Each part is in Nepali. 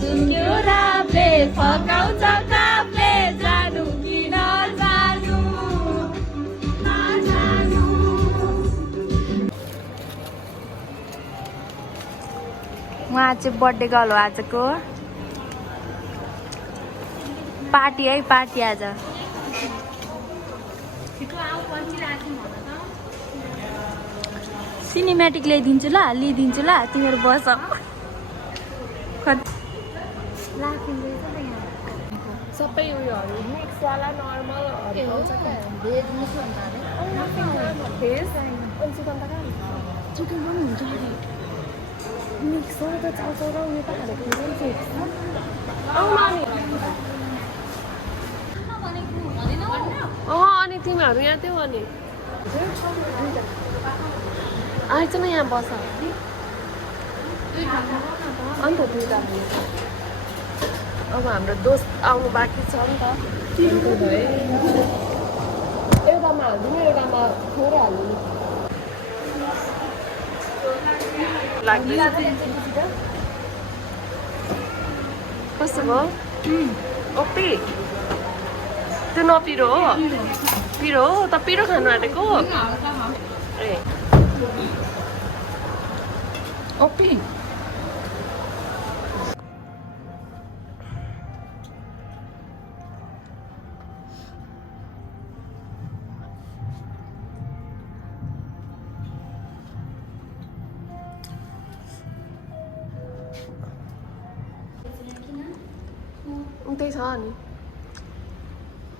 जुन्क्यो रापले फकाउँछ कापले जानु कि नजानु नजानु। उहाँ चाहिँ बर्थडे गर्ल हो आजको। पार्टी है पार्टी आज। सिनेमेटिक ल्याइदिन्छु ल लिइदिन्छु ल तिमीहरू बस। सबै उयोहरू मिक्सवाला नर्मलहरू पाउँछ क्या भेज मिक्स हुन्छ भेज अनि चिकन त कहाँ चिकन पनि हुन्छ मिक्स हो त चाउचाउ र उयो त खाएको अनि तिमीहरू यहाँ थियौ अनि आएछ न यहाँ बस अन्त दुईवटा अब हाम्रो दोस्त आउनु बाँकी छ नि त एउटामा हालिदिनु एउटामा थोरै हालिदिनु लाग्दैछ कस्तो भयो ओपी त्यो नपिरो हो पिरो हो त पिरो खानु आँटेको ए ओपी उतै छ अनि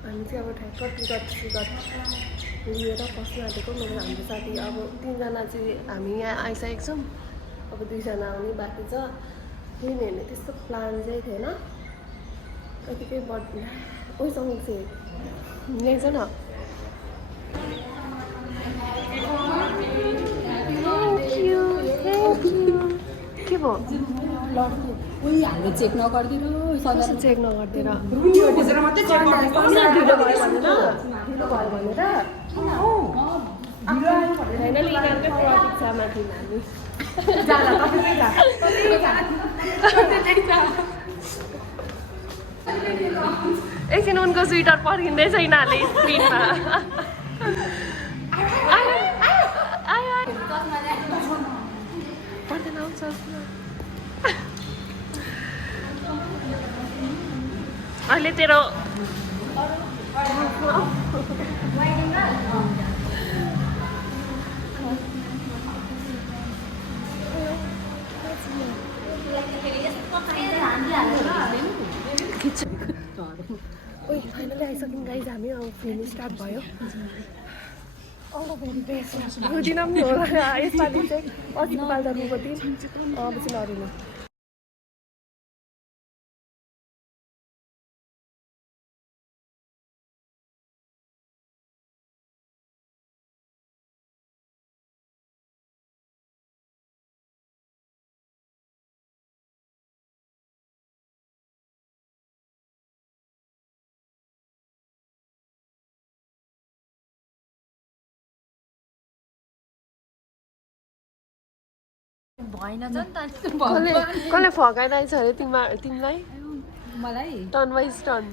हामी चाहिँ अब ठ्याक्क टिकट लिएर बस्नु आँटेको मेरो हाम्रो साथी अब 3जना चाहिँ हामी यहाँ आइसकेको छौँ अब 2जना आउने बाँकी छ फेरि हेर्ने त्यस्तो प्लान चाहिँ थिएन कतिकै बर्थडे उहीसँग चाहिँ ल्याइछ न के भयो उही हामीले चेक नगरिदिनु चेक नगरिदिएर भिडियो मात्रै चेक ढिलो भयो भनेर फाइनली यिनीहरूकै प्रतीक्षामा थियौँ हामी एकछिन उनको स्वेटर पर्खिँदैछ यिनीहरूले स्क्रिनमा पर्दैन आउँछ अहिले तेरो ओइ फाइनली आइसक्यौँ गाइज हामी अब फिल्म स्टार्ट भयो भेरी बेस्ट रुदिन पनि होला यसपालि चाहिँ अस्तिको पाल त रुको दिन अब चाहिँ नरुनु भएन नि त कसले फकाइरहेछ अरे तिमीलाई मलाई टर्न वाइज टर्न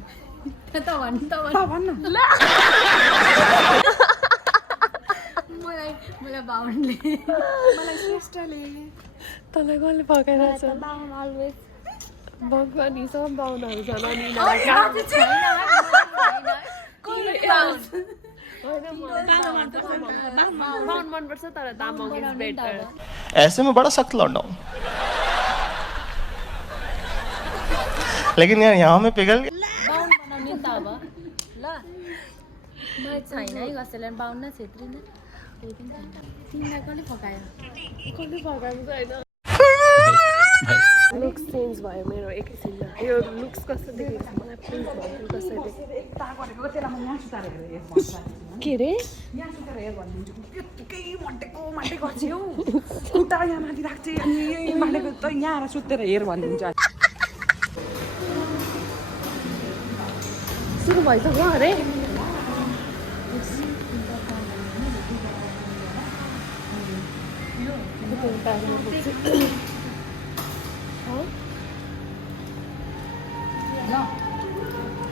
त भन् मलाई बाहुनले मलाई श्रेष्ठले तँलाई कसले फकाइरहेछ बाहुन अलवेज भगवान् यी सब बाहुनहरू छन् अनि बाहुन मनपर्छ तर तामाङ इज बेटर ऐसे में बड़ा सख्त लौंडा हूं लेकिन यार यहाँ में पिघल गया बाहुन बनाउने नि त अब ल मलाई छैन है कसैलाई बाहुन न छेत्री न तिमीलाई कसले फकायो लुक्स चेन्ज भयो मेरो एकैछिनमा यो लुक्स कस्तो देखेको मलाई प्लिज भन्नु कसैले के रे त्यत्तिकै मटेको गर्छु हौ खुट्टा यहाँ माथि राख्छ अनि माटेको त यहाँ आएर सुतेर हेर भनिदिन्छ सुरु भइसक्यो अरे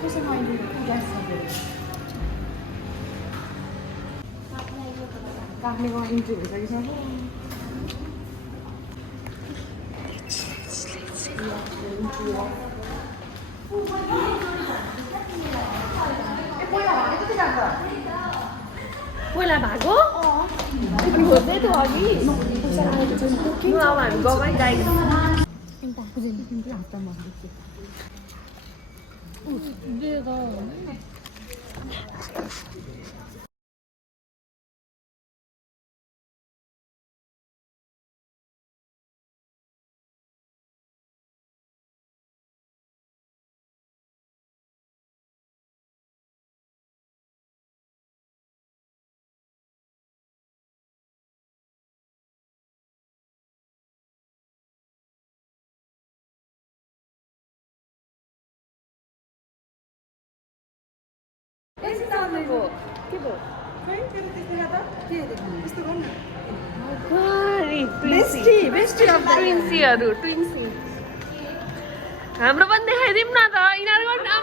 कोसँग अहिले ग्यास काट्नेको इन्ट्री भइसकेको पहिला भएको खोज्दै थियो अघि अब हामी गाउँमै गाई हाम्रो पनि देखाइदिउँ न त यिनीहरूको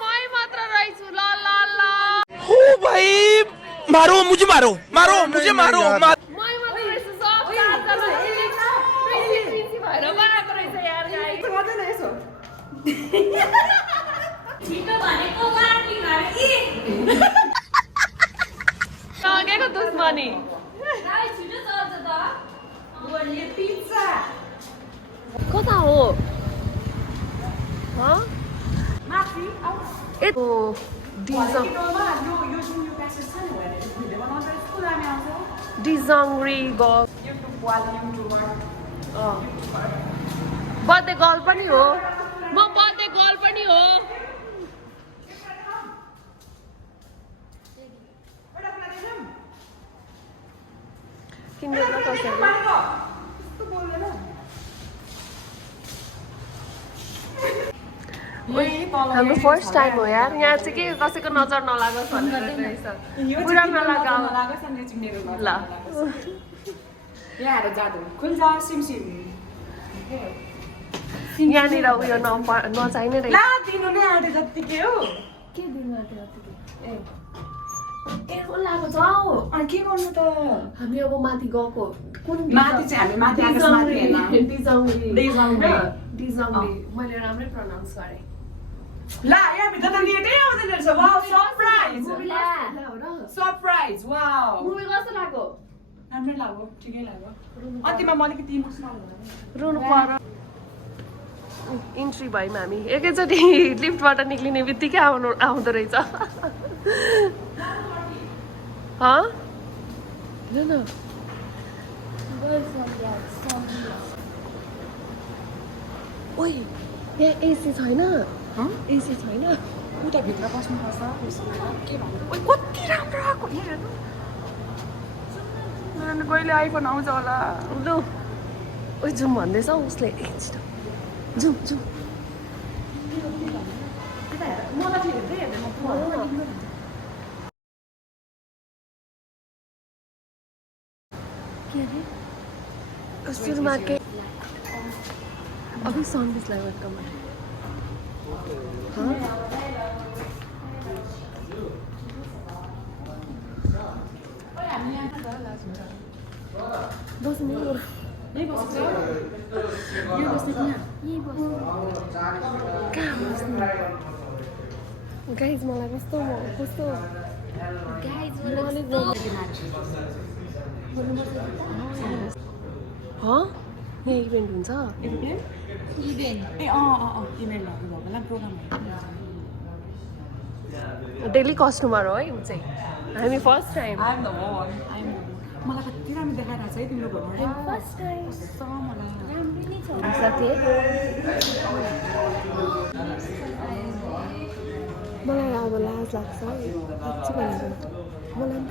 मै मात्र रहेछु ल ल ल ओ भाई मारो मुझे मारो मारो मुझे मारो मै मात्र रहेछु सब भएर बनाएको रहेछ यार गाई छिटो भनेको गाडी गाडी लगेको दुश्मनी गाई छिटो चल्छ त ओले पिज्जा कता हो माथि आऊ यस्तो डिजङ डिजङरी गर्ल बर्थडे गर्ल पनि हो म बर्थडे गर्ल पनि हो किन्नु कसरी हाम्रो फर्स्ट टाइम हो यार यहाँ चाहिँ के कसैको नजर नलागोस् भनेर रहेछ पुरा नलागाऊ ल यहाँ जादु खुल्छ सिमसिम यहाँनिर उयो नचाहिने रहेछ ला दिनु नै आँटे जत्तिकै हो के दिनु आँट्यो ए लाएको छ हौ अनि के गर्नु त हामी अब माथि गएको कुन माथि चाहिँ हामी माथि आकाश माथि हेर्न डिजङरी मैले राम्रै प्रनाउन्स गरेँ ला यहाँ भित्र त नेटै आउँदैन रहेछ wow surprise surprise wow movie कस्तो लाग्यो राम्रै लाग्यो ठिकै लाग्यो अन्तिममा म अलिकति इमोसनल रुनु पर्यो इन्ट्री भयौँ हामी एकैचोटि लिफ्टबाट निक्लिने बित्तिकै आउँदो रहेछ ओइ यहाँ एसी छैन एसी छैन उता भित्र बस्नुपर्छ के भन्नु ओइ कति राम्रो आएको हेर्नु कहिले आइफोन आउँछ होला लु ओइ जाउँ भन्दैछ उसले एकछिन जाउँ जाउँ मलाई चाहिँ हेर्दै हेर्दैन के अरे सुरुमा के अभी सर्भिसलाई वेलकम बस्नु कहाँ बस्नु गाइज मलाई कस्तो गाइज यहाँ इभेन्ट हुन्छ इभेन्ट ए इमेलहरू भयो होला प्रोग्राम डेली कस्टमर हो है ऊ चाहिँ हामी फर्स्ट टाइम मलाई कति राम्रो देखाइरहेको छ है तिम्रो घरमा फर्स्ट टाइम मलाई राम्रै नै छ साथी मलाई अब लाज लाग्छ साँच्चै भनेको मलाई नि त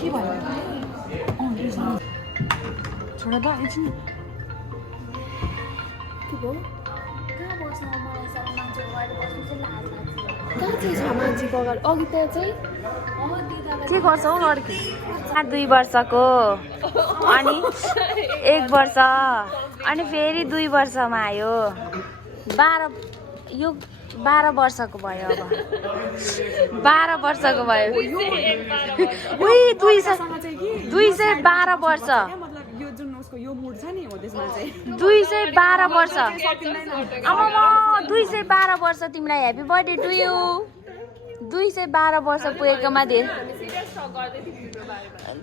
के भयो छोडा दा एकछिन के भयो कहाँ बस्नु मलाई सब मान्छे गएर बस्नु चाहिँ लाज लाग्छ कहाँ चाहिँ छ मान्छेको अगाडि अघि त्यहाँ चाहिँ के गर्छ हौ लड्की 2 वर्षको अनि 1 वर्ष अनि फेरि 2 वर्षमा आयो 12 वर्षको भयो अब 12 वर्षको भयो उही 212 वर्ष यो जुन उसको यो मुड छ नि हो त्यसमा चाहिँ 212 वर्ष आमामा 212 वर्ष तिमीलाई ह्यापी बर्थडे टु यु 212 वर्ष पुगेकोमा धेरै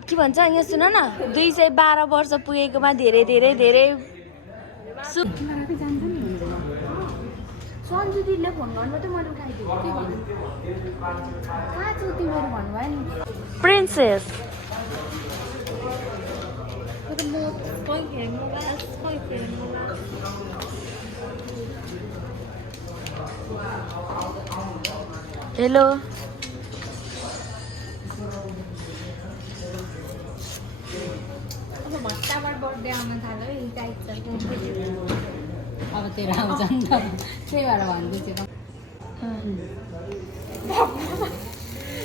के भन्छ यहाँ सुन न 212 वर्ष पुगेकोमा धेरै धेरै धेरै सन्जु दिदीले फोन गर्नु त मैले उठाइदिएँ के भन्नु कहाँ छु तिमीहरू भन्नुभयो नि प्रिन्सेस हेलो अब भट्टाबाट बर्थडे आउन थाल्यो अब तेरो आउँछ नि त त्यही भएर भन्दैछु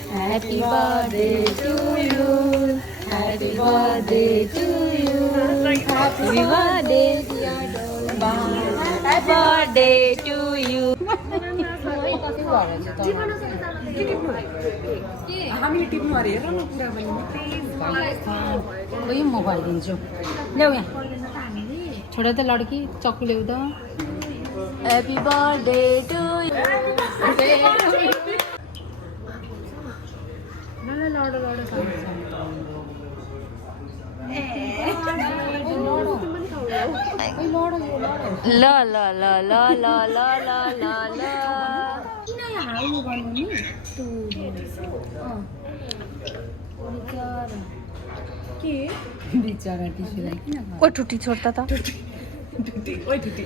Happy birthday to you Happy birthday to you Happy birthday dear Dolma Happy birthday to you हामीले टिप्नु अरे हेर न कुरा पनि यो मोबाइल दिन्छु ल्याउ यहाँ छोडा त लड्की चक्कु ल्याउ त ह्याप्पी बर्थडे टु ल ल ल ल ल ल ल ल ल किन यहाँ हाल्नु गर्नु नि के बिचरा टिस्युलाई किन ओ टुटी छोड्दा त टुटी ओइ टुटी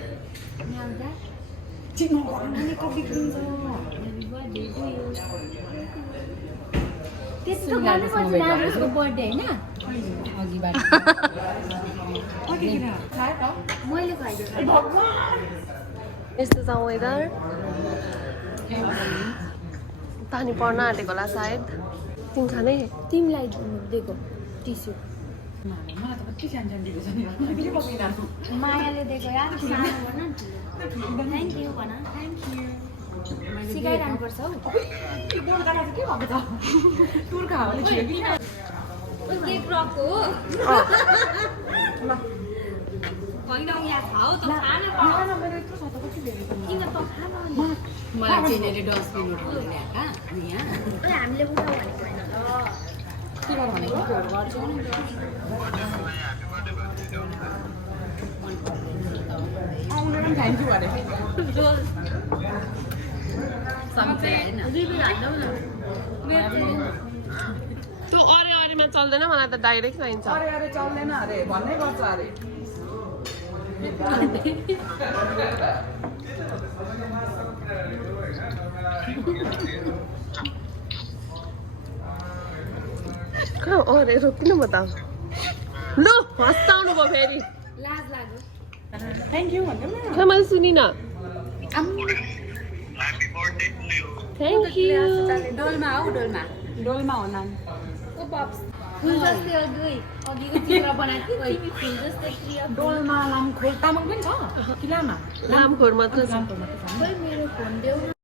त्यस्तो गर्नुपर्छ नानीको बर्थडे होइन अघिबाट मैले खुवाइदिएँ यस्तो छ वेदर पानी पर्न आँटेको होला सायद तिमी खाने तिमीलाई दिएको टिस्यु मायाले दिएको यार थ्याङ्क यू भन थ्याङ्क यू सिकाइरहनुपर्छ हौ केक रकको होइन यहाँ खाऊ त खान किन त खान मलाई चिनेले डस्टबिन उठाउनु ल्याएका यहाँ हामीले उठाउ भनेको होइन ल के गर भनेको गर्छौ नि थ्याङ्क यू भने त्यो अरे अरेमा चल्दैन मलाई त डाइरेक्ट चाहिन्छ अरे अरे चल्दैन अरे भन्नै गर्छ अरे कहाँ अरे रोकिनु म त ल हस्ताउनु भयो फेरि लाज लाग्यो थ्याङ्क यू भन्नु न खै मैले सुनिनँ थ्याङ्क यू डोलमा हौ डोलमा डोलमा हो नाम ओ पप्स फुल जस्तै अघिको चित्र बनाएको थिएँ तिमी फुल जस्तै प्रिय डोलमा लामखोल तामाङ पनि छ कि लामा लामखोर मात्र छ खोइ मेरो फोन देऊ न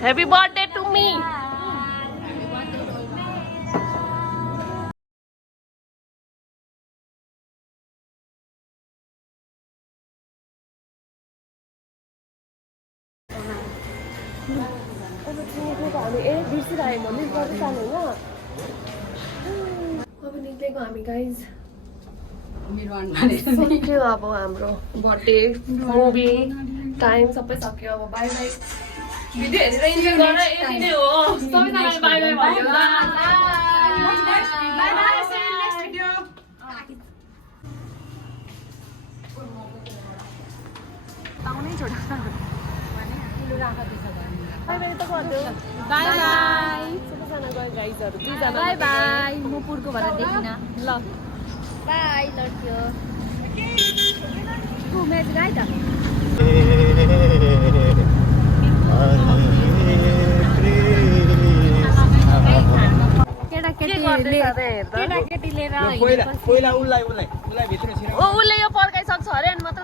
Happy birthday to me. अब निक्लेको हामी गाइज सक्यो अब हाम्रो बर्थडे मुभी टाइम सबै सक्यो अब बाई बाई भिडियो हेरेर इन्जोय गर यति नै हो सबैजनाले बाई बाई भन्यो ल bye bye see you next video आउनै छोड बाई बाई त गर्दियो बाई बाई सबैजना गयो गाइजहरु दुईजना बाई बाई म पुर्को भएर देखिन ल बाई लड्क्यो तू मैच गाई त केटाकेटीले र उसले यो पर्काइसक्छ अरे अनि म त